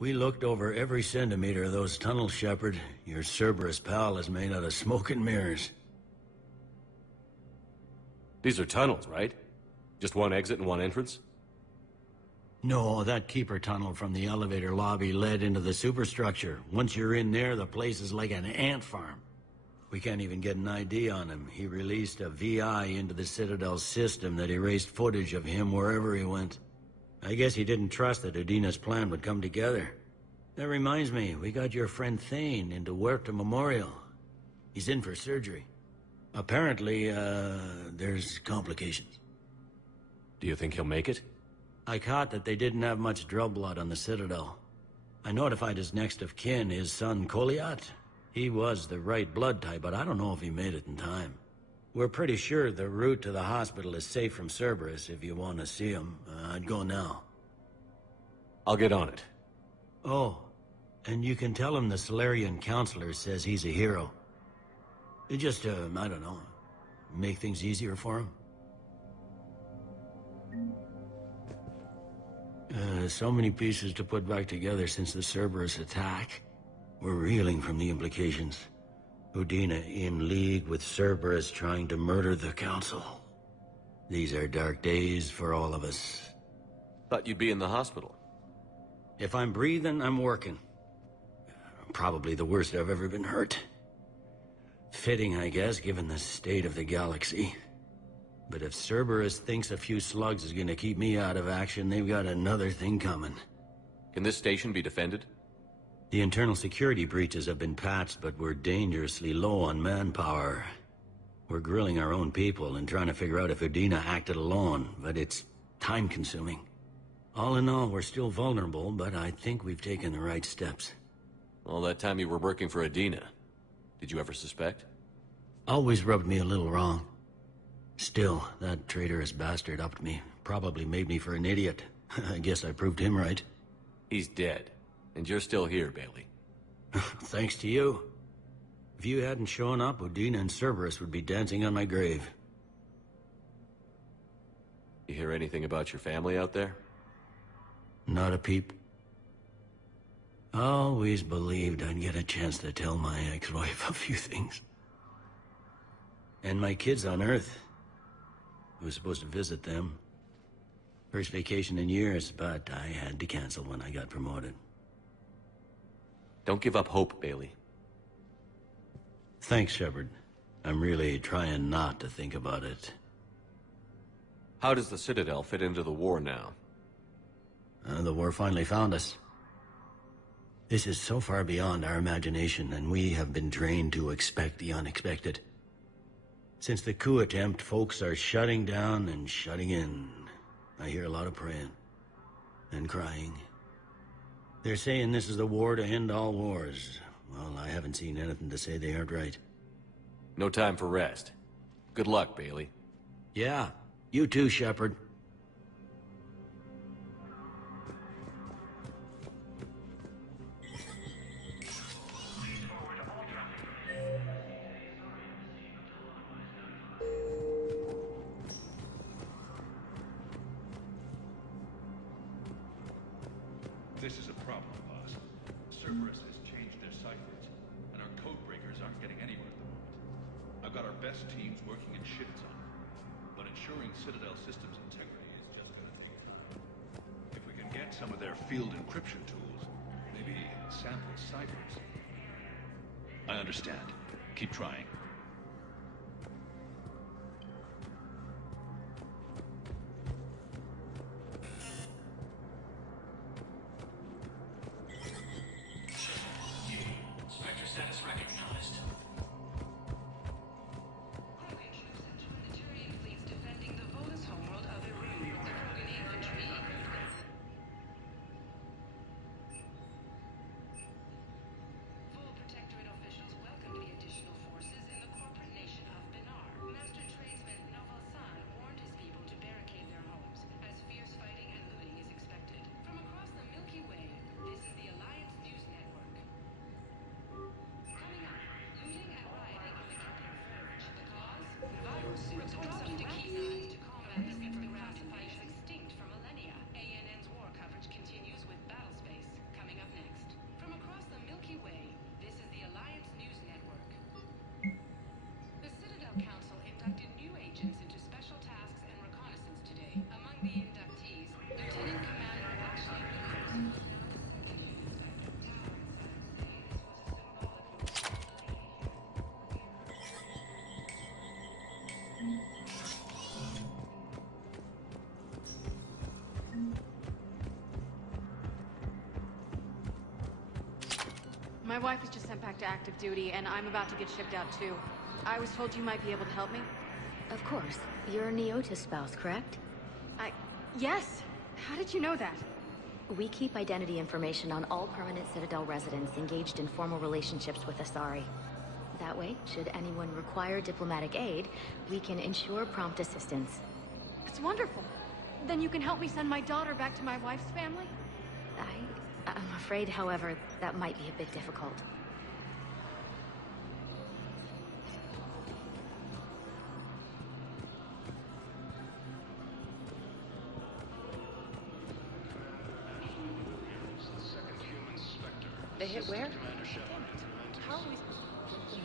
We looked over every centimeter of those tunnels, Shepard. Your Cerberus pal is made out of smoke and mirrors. These are tunnels, right? Just one exit and one entrance? No, that keeper tunnel from the elevator lobby led into the superstructure. Once you're in there, the place is like an ant farm. We can't even get an ID on him. He released a VI into the Citadel system that erased footage of him wherever he went. I guess he didn't trust that Udina's plan would come together. That reminds me, we got your friend Thane into Huerta Memorial. He's in for surgery. Apparently, there's complications. Do you think he'll make it? I caught that they didn't have much drill blood on the Citadel. I notified his next of kin, his son Koliat. He was the right blood type, but I don't know if he made it in time. We're pretty sure the route to the hospital is safe from Cerberus. If you want to see him, I'd go now. I'll get on it. Oh, and you can tell him the Solarian counselor says he's a hero. It just, I don't know, make things easier for him. So many pieces to put back together since the Cerberus attack. We're reeling from the implications. Udina in league with Cerberus trying to murder the Council. These are dark days for all of us. Thought you'd be in the hospital. If I'm breathing, I'm working. Probably the worst I've ever been hurt. Fitting, I guess, given the state of the galaxy. But if Cerberus thinks a few slugs is gonna keep me out of action, they've got another thing coming. Can this station be defended? The internal security breaches have been patched, but we're dangerously low on manpower. We're grilling our own people and trying to figure out if Udina acted alone, but it's time-consuming. All in all, we're still vulnerable, but I think we've taken the right steps. All that time you were working for Udina, did you ever suspect? Always rubbed me a little wrong. Still, that traitorous bastard upped me. Probably made me for an idiot. I guess I proved him right. He's dead. And you're still here, Bailey. Thanks to you. If you hadn't shown up, Udina and Cerberus would be dancing on my grave. You hear anything about your family out there? Not a peep. Always believed I'd get a chance to tell my ex-wife a few things. And my kids on Earth. I was supposed to visit them. First vacation in years, but I had to cancel when I got promoted. Don't give up hope, Bailey. Thanks, Shepard. I'm really trying not to think about it. How does the Citadel fit into the war now? The war finally found us. This is so far beyond our imagination, and we have been trained to expect the unexpected. Since the coup attempt, folks are shutting down and shutting in. I hear a lot of praying. And crying. They're saying this is the war to end all wars. Well, I haven't seen anything to say they aren't right. No time for rest. Good luck, Bailey. Yeah, you too, Shepard. This is a problem, boss. Cerberus has changed their ciphers, and our code breakers aren't getting anywhere at the moment. I've got our best teams working in shit ton, but ensuring Citadel systems integrity is just gonna take time. If we can get some of their field encryption tools, maybe sample ciphers. I understand. Keep trying. My wife was just sent back to active duty, and I'm about to get shipped out too. I was told you might be able to help me. Of course. You're Neota's spouse, correct? Yes! How did you know that? We keep identity information on all permanent Citadel residents engaged in formal relationships with Asari. That way, should anyone require diplomatic aid, we can ensure prompt assistance. It's wonderful. Then you can help me send my daughter back to my wife's family? I'm afraid, however, that might be a bit difficult. They hit where? How are we... Do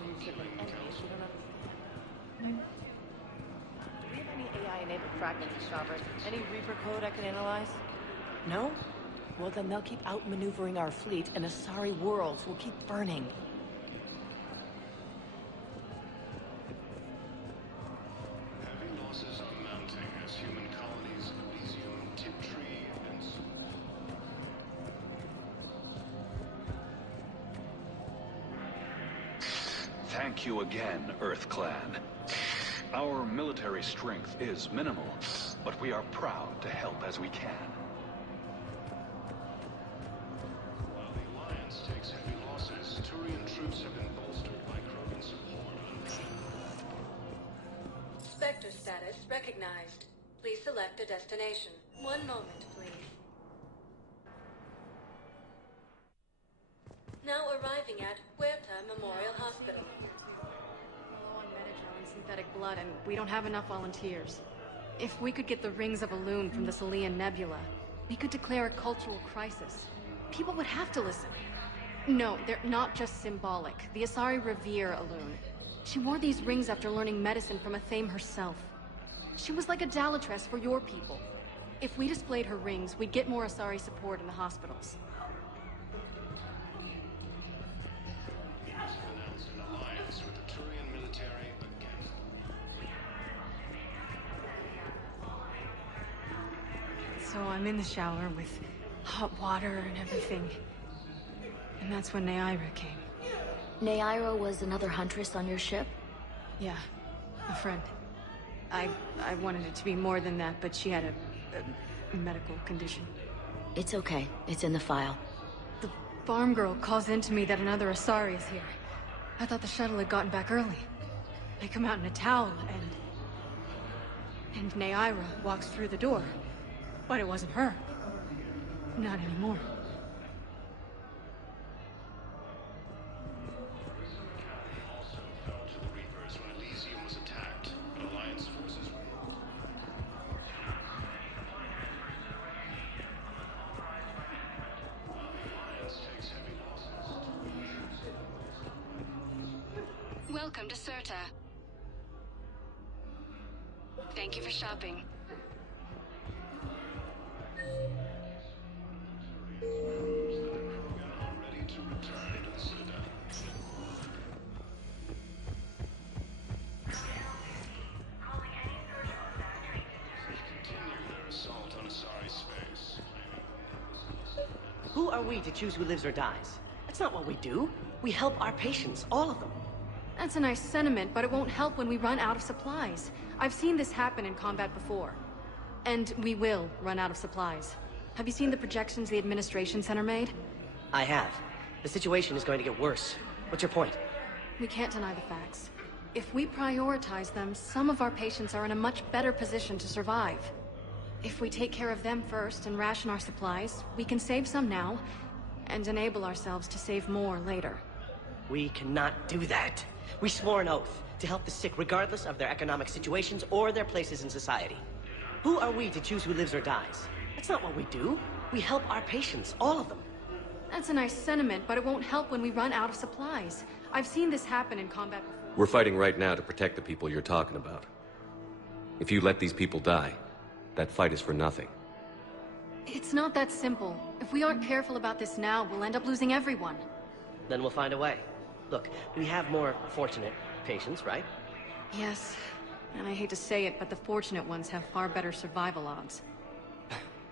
we have any AI-enabled fragmenting shoppers? Any Reaper code I can analyze? No? Well, then they'll keep outmaneuvering our fleet, and Asari worlds will keep burning. Heavy losses are mounting as human colonies of Elysium, Tiptree, and... Thank you again, Earth Clan. Our military strength is minimal, but we are proud to help as we can. While the Alliance takes heavy losses, Turian troops have been bolstered by Krogan support. Spectre status recognized. Please select a destination. One moment, please. Now arriving at Huerta Memorial Hospital. Low on Metager and synthetic blood, and we don't have enough volunteers. If we could get the rings of Elune from the Salian Nebula, we could declare a cultural crisis. People would have to listen. No, they're not just symbolic. The Asari revere Elune. She wore these rings after learning medicine from Athame herself. She was like a Dalatress for your people. If we displayed her rings, we'd get more Asari support in the hospitals. Announced an alliance with the Turian military again. So I'm in the shower with hot water and everything. And that's when Neaira came. Neaira was another huntress on your ship? Yeah, a friend. I wanted it to be more than that, but she had a medical condition. It's okay. It's in the file. The farm girl calls in to me that another Asari is here. I thought the shuttle had gotten back early. I come out in a towel, and Neaira walks through the door. But it wasn't her. Not anymore. Also fell to the Reapers when Elysium was attacked, but Alliance forces were moved. While the Alliance takes heavy losses, Welcome to Cirta. Thank you for shopping. Krogan are ready to return to the Citadel. They continue their assault on Asari space, claiming Who are we to choose who lives or dies? That's not what we do. We help our patients, all of them. That's a nice sentiment, but it won't help when we run out of supplies. I've seen this happen in combat before. And we will run out of supplies. Have you seen the projections the Administration Center made? I have. The situation is going to get worse. What's your point? We can't deny the facts. If we prioritize them, some of our patients are in a much better position to survive. If we take care of them first and ration our supplies, we can save some now, and enable ourselves to save more later. We cannot do that. We swore an oath to help the sick regardless of their economic situations or their places in society. Who are we to choose who lives or dies? That's not what we do. We help our patients, all of them. That's a nice sentiment, but it won't help when we run out of supplies. I've seen this happen in combat before. We're fighting right now to protect the people you're talking about. If you let these people die, that fight is for nothing. It's not that simple. If we aren't careful about this now, we'll end up losing everyone. Then we'll find a way. Look, we have more fortunate patients, right? Yes, and I hate to say it, but the fortunate ones have far better survival odds.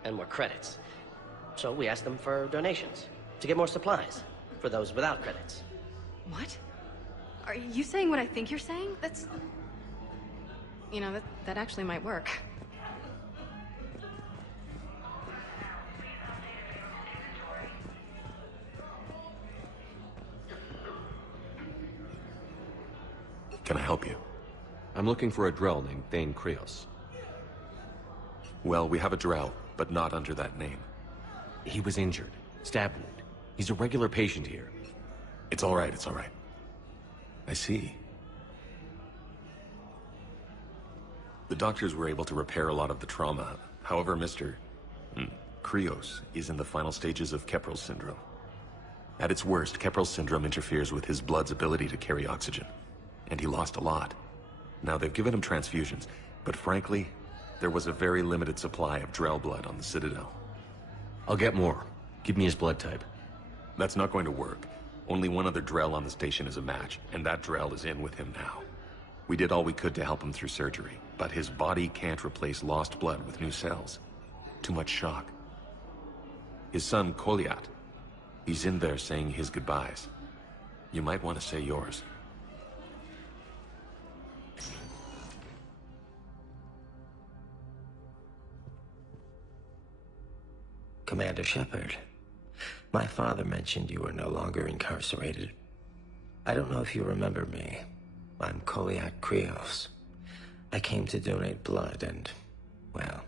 And more credits. So we asked them for donations, to get more supplies. for those without credits. What? Are you saying what I think you're saying? That's... You know, that actually might work. Can I help you? I'm looking for a Drell named Thane Krios. Well, we have a Drell, but not under that name. He was injured. Stab wound. He's a regular patient here. It's all right, it's all right. I see. The doctors were able to repair a lot of the trauma. However, Mr. Krios is in the final stages of Keprel's syndrome. At its worst, Keprel's syndrome interferes with his blood's ability to carry oxygen. And he lost a lot. Now, they've given him transfusions, but frankly, there was a very limited supply of Drell blood on the Citadel. I'll get more. Give me his blood type. That's not going to work. Only one other Drell on the station is a match, and that Drell is in with him now. We did all we could to help him through surgery, but his body can't replace lost blood with new cells. Too much shock. His son, Koliat, he's in there saying his goodbyes. You might want to say yours. Commander Shepard, my father mentioned you were no longer incarcerated. I don't know if you remember me. I'm Koliak Krios. I came to donate blood and, well,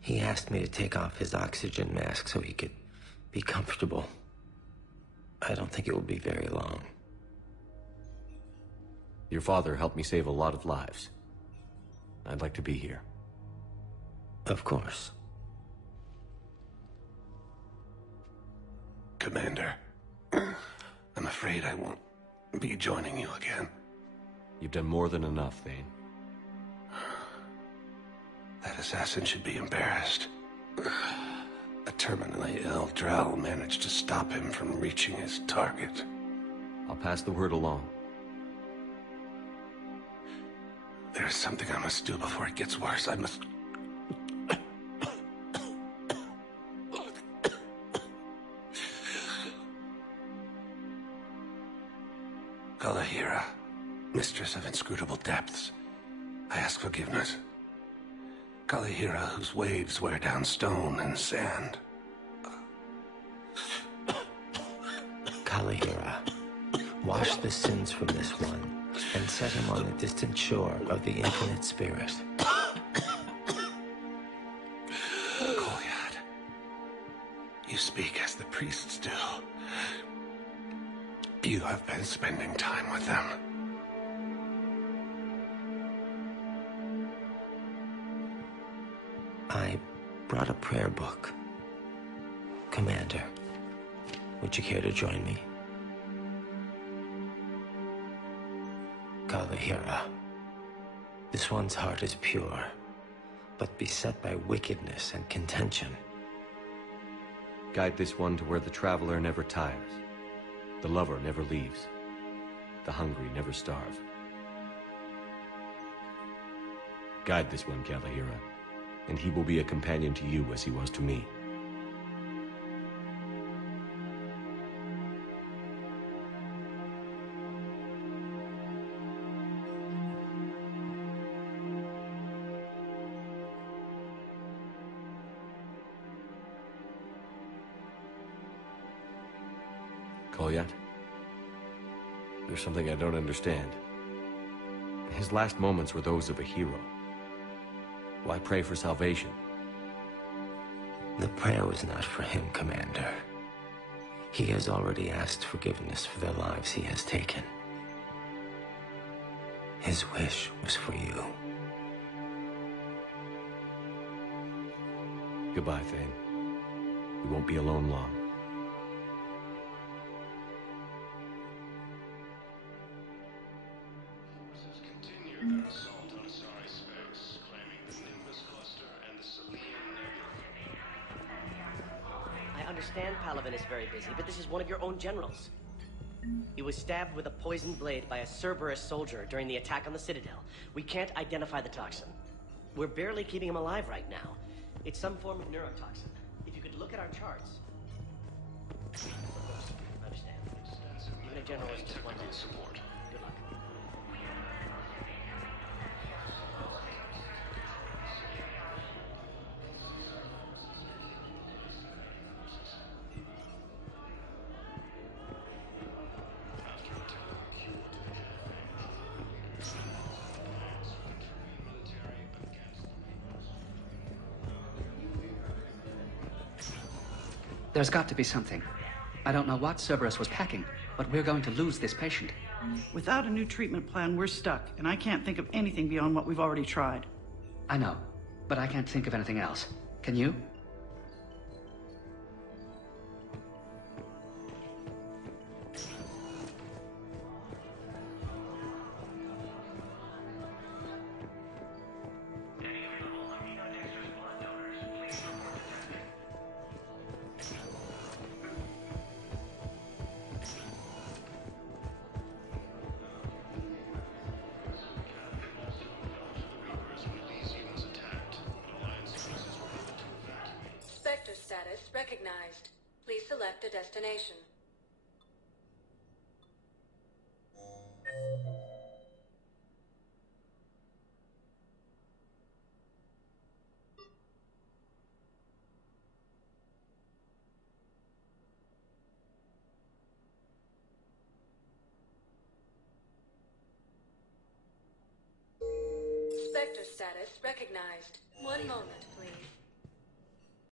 he asked me to take off his oxygen mask so he could be comfortable. I don't think it will be very long. Your father helped me save a lot of lives. I'd like to be here. Of course. Commander, I'm afraid I won't be joining you again. You've done more than enough, Thane. That assassin should be embarrassed. A terminally ill Drell managed to stop him from reaching his target. I'll pass the word along. There's something I must do before it gets worse. I must... Kalahira, mistress of inscrutable depths, I ask forgiveness. Kalahira, whose waves wear down stone and sand. Kalahira, wash the sins from this one and set him on the distant shore of the infinite spirit. Kolyat, you speak as the priests do. You have been spending time with them. I brought a prayer book. Commander, would you care to join me? Kalahira, this one's heart is pure, but beset by wickedness and contention. Guide this one to where the traveler never tires. The lover never leaves. The hungry never starve. Guide this one, Kalahira, and he will be a companion to you as he was to me. Kolyat? There's something I don't understand. His last moments were those of a hero. Why pray for salvation? The prayer was not for him, Commander. He has already asked forgiveness for the lives he has taken. His wish was for you. Goodbye, Thane. You won't be alone long. Their assault on Asari space, claiming the Nimbus cluster and the Salian Nebula. I understand Palaven is very busy, but this is one of your own generals. He was stabbed with a poisoned blade by a Cerberus soldier during the attack on the Citadel. We can't identify the toxin. We're barely keeping him alive right now. It's some form of neurotoxin. If you could look at our charts. I'm understand. Even a general is just one man. Support. Good luck. There's got to be something. I don't know what Cerberus was packing, but we're going to lose this patient. Without a new treatment plan, we're stuck, and I can't think of anything beyond what we've already tried. I know, but I can't think of anything else. Can you? Sector status recognized. Please select a destination. Sector status recognized. One moment, please.